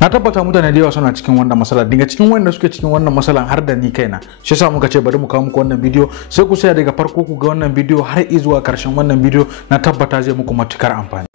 Na tabbata mutane da yawa suna cikin wannan matsala, daga cikin wanda suke cikin wannan matsalan har da ni kaina. Shi yasa muka ce bari mu kawo muku wannan bidiyo, sai ku saya daga farko ku ga wannan bidiyo har zuwa karshen wannan bidiyo, na tabbata zai muku matukar amfani.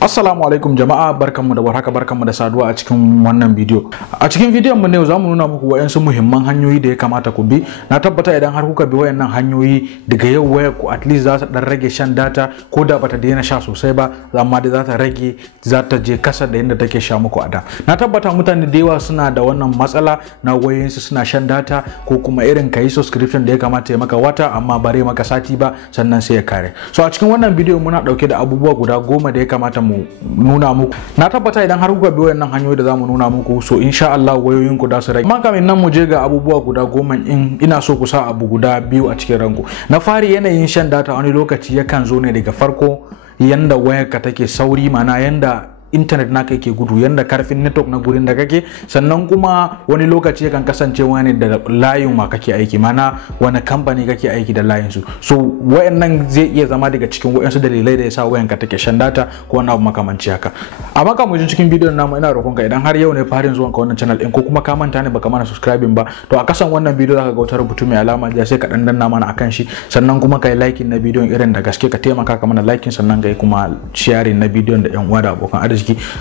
Assalamu alaikum jama'a, barkanmu da warhaka, barkanmu da saduwa a cikin wannan bidiyo. A cikin bidiyon mu ne za mu nuna muku wayansu muhimman hanyoyi da ya kamata ku bi. Na tabbata idan har kuka bi wayannan hanyoyi, daga yau wayar ku at least za ta dan rage shan data, ko da bata daina sha sosai ba, amma da za ta rage, za ta je kasa da yadda take sha muku a da. Na tabbata mutane da yawa suna da wannan matsala na wayoyinsu suna shan data, ko kuma irin kai subscription da ya kamata ya maka wata amma bare maka sati ba sannan sai ya kare. So a cikin wannan bidiyo muna dauke da abubuwa guda 10 da ya kamata mu nuna muku. Na tabbata idan har kuka bi wayannan hanyoyi da zamu nuna muku, so insha Allah wayoyin ku da su rage. Amma kamin nan mu je ga abubuwa guda 10 ina so ku sa abu guda 2 a cikin ranku. Na fari, yanayin shan data wani lokaci yakan zo ne daga farko yanda wayarka take sauri, mana yanda internet naka yake gudu, yanda karfin network na gurin da kake, sannan kuma wani lokaci yakan kasance wani da layin ma kake aiki, mana wani company kake aiki da layin su. So wayannan zai iya zama daga cikin wayansu dalilai da yasa wayanka take shan data ko wani abu makamanci haka. Amma kamun jin cikin bidiyon namu, ina roƙon ka idan har yau ne farin zuwan ka wannan channel din, ko kuma ka manta ne baka mana subscribing ba, to a kasan wannan bidiyo zaka ga wata rubutu mai alama da sai ka danna mana akan shi, sannan kuma kai like na bidiyon irin da gaske, ka taimaka ka mana like, sannan kai kuma sharing na bidiyon da yan uwa da abokan arziki.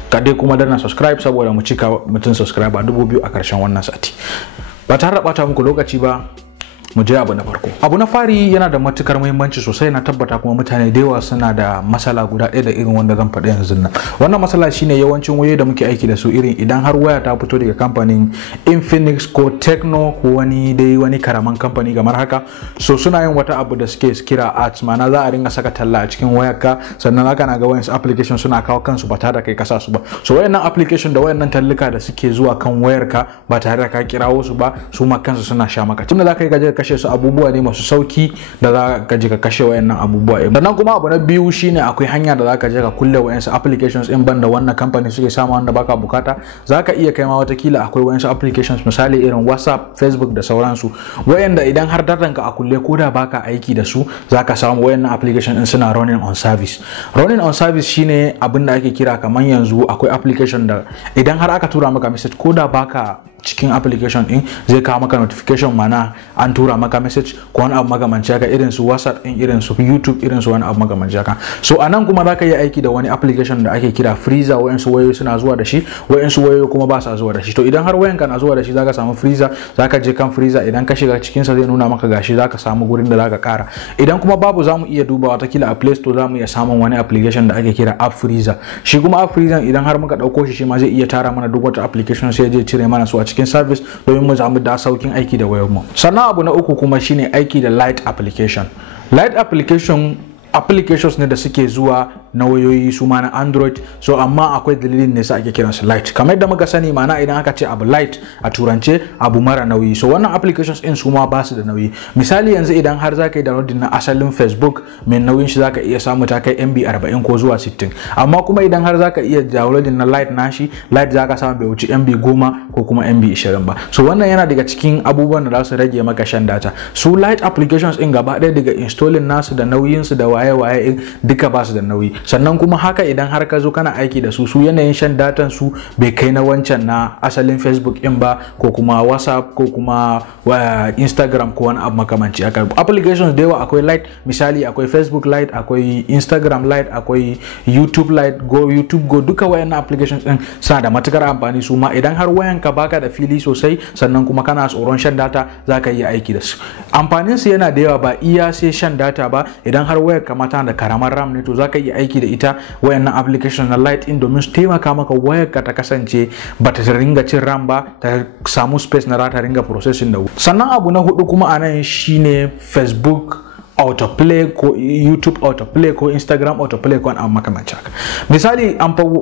Ka dai kuma danna subscribe saboda mu cika mutun subscriber 2000 a karshen wannan sati. Ba tare da bata muku lokaci ba, mu je abu na farko. Abu na fari yana da matukar muhimmanci sosai, na tabbata kuma mutane da yawa suna da masala guda ɗaya da irin wanda zan faɗi yanzu nan. Wannan masala shine yawancin wayoyi da muke aiki da su, irin idan har waya ta fito daga kamfanin Infinix ko Tecno ko wani karaman kamfani kamar haka, so suna yin wata abu da suke kira ads, mana za a ringa saka talla a cikin wayarka, sannan haka na ga wayansu application suna kawo kansu ba tare da kai kasa su ba. So wayannan application da wayannan tallika da suke zuwa kan wayarka ba tare da ka kirawo su ba, su ma kansu suna sha maka. Tunda za ka yi kashe su abubuwa ne masu sauki da za ka je ka kashe wayannan abubuwa. Sannan kuma abu na biyu shine akwai hanya da za ka je ka kulle wayansu applications in banda wannan company suke samu wanda baka bukata. Za ka iya kai ma watakila akwai wayansu applications misali irin WhatsApp, Facebook da sauransu, wayanda idan har datanka a kulle ko da baka aiki da su, za ka samu wayannan applications din suna running on service. Running on service shine abin da ake kira kamar yanzu akwai application da idan har aka tura maka message ko da baka cikin application din, zai kawo maka notification, mana an tura maka message ko wani abu magamanci haka, irin su WhatsApp din, irin su YouTube, irin su wani abu magamanci haka. So anan kuma zaka yi aiki da wani application da ake kira freezer, wayansu wayoyi suna zuwa da shi, wayansu wayoyi kuma ba sa zuwa da shi. To idan har wayanka na zuwa da shi, zaka samu freezer, zaka je kan freezer, idan ka shiga cikin sa zai nuna maka gashi, zaka samu gurin da zaka kara. Idan kuma babu, zamu iya dubawa watakila a Play Store zamu iya samun wani application da ake kira app freezer. Shi kuma app freezer idan har muka dauko shi ma zai iya tara mana duk wata application, sai ya cire mana su a cikin service domin mu samu da saukin aiki da wayar mu. Sannan abu na uku kuma shine aiki da light application. Light applications ne da suke zuwa na wayoyi su ma na Android, so amma akwai dalilin ne sa ake kiran su light. Kamar yadda muka sani, mana idan aka ce abu light a turance abu mara nauyi, so wannan applications din su ma ba su da nauyi. Misali yanzu idan har zaka yi downloading na asalin Facebook, mai nauyin shi zaka iya samu ta kai MB 40 ko zuwa 60, amma kuma idan har zaka iya downloading na light nashi, light zaka samu bai wuce MB 10 ko kuma MB 20 ba. So wannan yana daga cikin abubuwan da za su rage maka shan data. Su light applications din gaba ɗaya daga installing nasu da nauyin su da waye duka ba su da nauyi. Sannan kuma haka idan har ka zo kana aiki da su yanayin shan datan su bai kai na wancan na asalin Facebook in ba, ko kuma WhatsApp ko kuma Instagram ko wani abu makamanci haka. Applications da yawa akwai light, misali akwai Facebook light, akwai Instagram light, akwai YouTube light, YouTube Go, duka wayannan applications din suna da matukar amfani su ma idan har wayanka baka da fili sosai, sannan kuma kana tsoron shan data, zaka iya aiki da su. Amfanin su yana da yawa, ba iya sai shan data ba. Idan har wayar ka mata da karamar RAM ne, to zaka iya aiki da ita wayannan application na light in domin su taimaka maka wayarka ta kasance bata ringa cin RAM ba, ta samu space na ta ringa processing da wuri. Sannan abu na hudu kuma anan shine Facebook autoplay ko YouTube autoplay ko Instagram autoplay ko an makamancin haka. Misali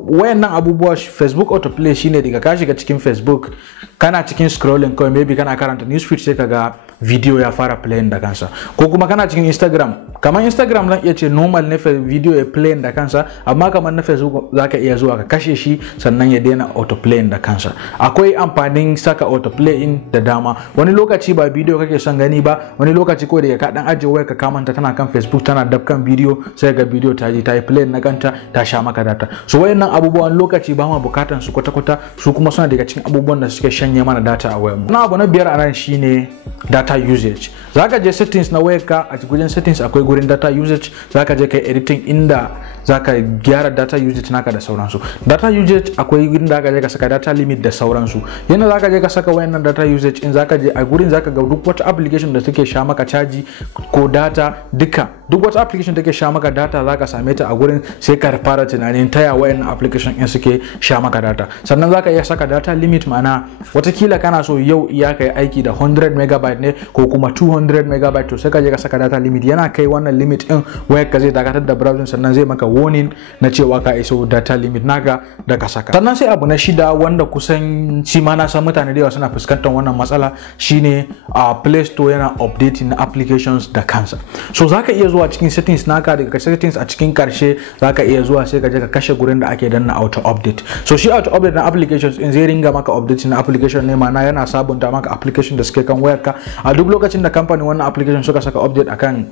wayannan abubuwa, Facebook autoplay shine daga ka shiga cikin Facebook, kana cikin scrolling kawai, maybe kana karanta newsfeed sai kaga video ya fara playing da kansa, ko kuma kana cikin Instagram, kamar Instagram zan iya ce normal ne video ya playing da kansa, amma kamar na Facebook zaka iya zuwa ka kashe shi sannan ya daina autoplaying da kansa. Akwai amfanin saka autoplay in da dama. Wani lokaci ba video kake son gani ba, wani lokaci ko da ka dan ajiye wayarka ka manta tana kan Facebook tana dabkan bidiyo sai ga bidiyo ta je ta yi play na kanta ta sha maka data. So wayannan abubuwan lokaci ba ma bukatan su kwata-kwata, su kuma suna daga cikin abubuwan da suke shanye mana data a wayar mu. Na abu na biyar anan shine data usage. Zaka je settings na wayarka, a cikin settings akwai gurin data usage, zaka je kai editing inda zaka gyara data usage naka da sauransu. Data usage akwai gurin da zaka je ka saka data limit da sauransu. Yana zaka je ka saka wayannan data usage in zaka je a gurin zaka ga duk wata application da take sha maka caji ko data duka, duk wata application da take sha maka data zaka same ta a gurin, sai ka fara tunanin taya wayannan application in suke sha maka data. Sannan zaka iya saka data limit, ma'ana watakila kana so yau iya kai aiki da 100 megabyte ne ko kuma 200 megabyte, to sai ka je ka saka data limit. Yana kai wannan limit din wayar ka zai dakatar da browsing, sannan zai maka warning na cewa ka iso data limit naka da ka saka. Sannan sai abu na shida wanda kusan shi ma na san mutane da yawa suna fuskantar wannan matsala shine Play Store yana updating na applications da kansa. So zaka iya zuwa cikin settings naka, daga settings a cikin karshe zaka iya zuwa sai ka je ka kashe gurin da ake danna auto update. So shi auto update na applications in zai ringa maka update na application ne, ma'ana yana sabunta maka application da suke kan wayarka a duk lokacin da kamfanin wannan application suka saka update akan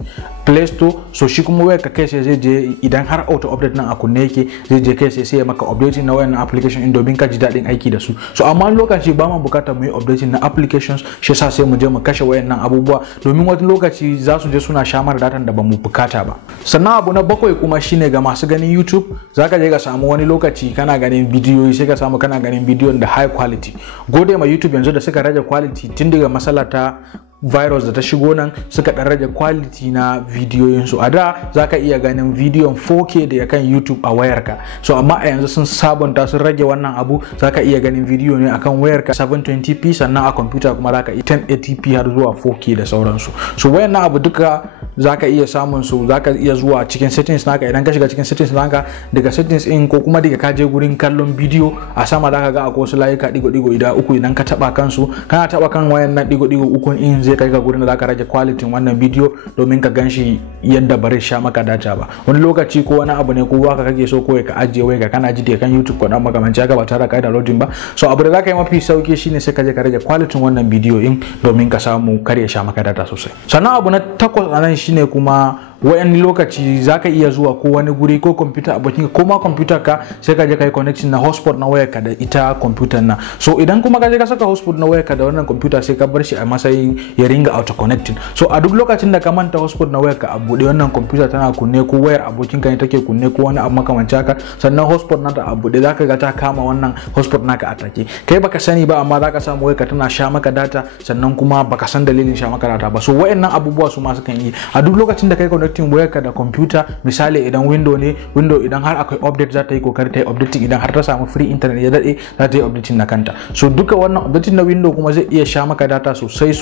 Play Store. So shi kuma wayarka kai sai zai je, idan har auto update nan a kunne yake, zai je kai sai ya maka updating na wayannan application in domin ka ji daɗin aiki da su. So amma lokaci ba mu bukatar mu yi updating na applications, shi yasa sai mu je mu kashe wayannan abubuwa, domin wani lokaci za su je suna sha mana datan da ba mu bukata ba. Sannan abu na bakwai kuma shine ga masu ganin YouTube, zaka je ka samu wani lokaci kana ganin bidiyoyi, sai ka samu kana ganin bidiyon da high quality. Gode ma YouTube yanzu da suka rage quality tun daga matsala ta virus da ta shigo nan, suka dan rage quality na bidiyoyin su. A da zaka iya ganin bidiyon 4K da kan YouTube a wayarka, so amma a yanzu sun sabunta sun rage wannan abu, zaka iya ganin bidiyo ne akan wayarka 720p, sannan a computer kuma zaka iya 1080p har zuwa 4K da sauransu. So wayannan abu duka zaka iya samun su, zaka iya zuwa cikin settings naka. Idan ka shiga cikin settings naka, daga settings in ko kuma daga ka je gurin kallon bidiyo, a sama zaka ga akwai wasu layuka digo-digo ida uku. Idan ka taba kansu, kana taba kan wayannan digo-digo uku in zai kai ga gurin da zaka rage quality wannan bidiyo domin ka ganshi yadda bare sha maka data ba. Wani lokaci ko wani abu ne ko waka kake so ko ka ajiye wai ka kana ji da kan YouTube ko dan makamanci haka ba tare da kai downloading ba. So abu da zaka yi mafi sauki shine sai ka je ka rage quality wannan bidiyo in domin ka samu kar ya sha maka data sosai. Sannan abu na takwas anan shine kuma wani lokaci zaka iya zuwa ko wani guri ko computer abokin ko ma computer ka, sai ka je kai connection na hotspot na wayarka da ita computer na. So idan kuma ka je ka saka hotspot na wayarka da wannan computer, sai ka bar shi a matsayin ya ringa auto connecting. So a duk lokacin da ka manta hotspot na wayarka a bude, wannan computer tana kunne ko wayar abokin ka ne take kunne ko wani abu makamancin haka, sannan hotspot nata a bude, zaka ga ta kama wannan hotspot naka a take. Kai baka sani ba, amma zaka samu wayarka tana sha maka data, sannan kuma baka san dalilin sha maka data ba. So wayannan abubuwa su ma sukan yi a duk lokacin da kai connecting wayarka da computer. Misali idan window ne, window idan har akwai update za ta yi kokari ta yi updating, idan har ta samu free internet ya dade za ta yi updating na kanta. So duka wannan updating na window kuma zai iya sha maka data sosai.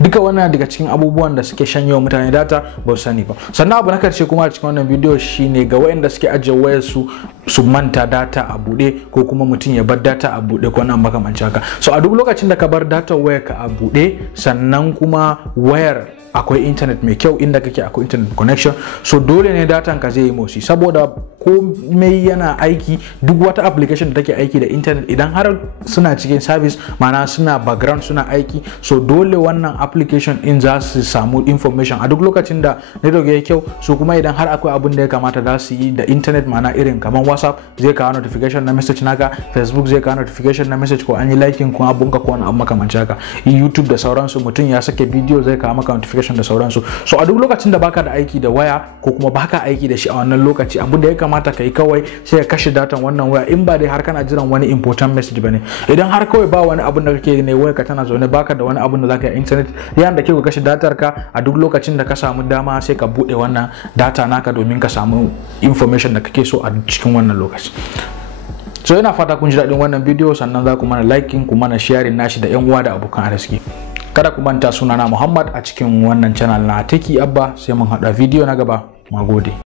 Duka wannan daga cikin abubuwan da suke shanyewa mutane data ba su sani ba. Sannan abu na karshe kuma a cikin wannan bidiyo shine ga wayanda suke ajiye wayar su manta data a bude, ko kuma mutum ya bar data a bude ko nan makamanci haka. So a duk lokacin da ka bar data wayarka a bude, sannan kuma wayar akwai internet mai kyau, inda kake akwai internet connection, so dole ne datan ka zai yi motsi, saboda komai yana aiki. Duk wata application da take aiki da internet, idan har suna cikin service, ma'ana suna background suna aiki, so dole wannan application in za su samu information a duk lokacin da network yayi kyau. So kuma idan har akwai abin da ya kamata za su yi da internet, ma'ana irin kaman WhatsApp zai kawo notification na message naka, Facebook zai kawo notification na message ko an yi liking ko abunka ko wani abu makamanci haka, YouTube da sauransu, mutum ya sake video zai kawo maka notification da sauransu. So a duk lokacin da baka da aiki da waya ko kuma baka aiki da shi a wannan lokaci, abin da ya kamata kai kawai sai ka kashe datan wannan waya, in ba dai har kana jiran wani important message bane. Idan har kawai ba wani abin da kake ne, waya ka tana zaune baka da wani abin da zaka yi internet, yayin da kake kashe datar ka a duk lokacin da ka samu dama, sai ka bude wannan data naka domin ka samu information da kake so a cikin wannan lokaci. So ina fata kun ji daɗin wannan bidiyo, sannan za ku mana liking, ku mana sharing nashi da yan uwa da abokan arziki. Kada ku manta, sunana Muhammad a cikin wannan channel na Techie Abba. Sai mun haɗa bidiyo na gaba. Mungode.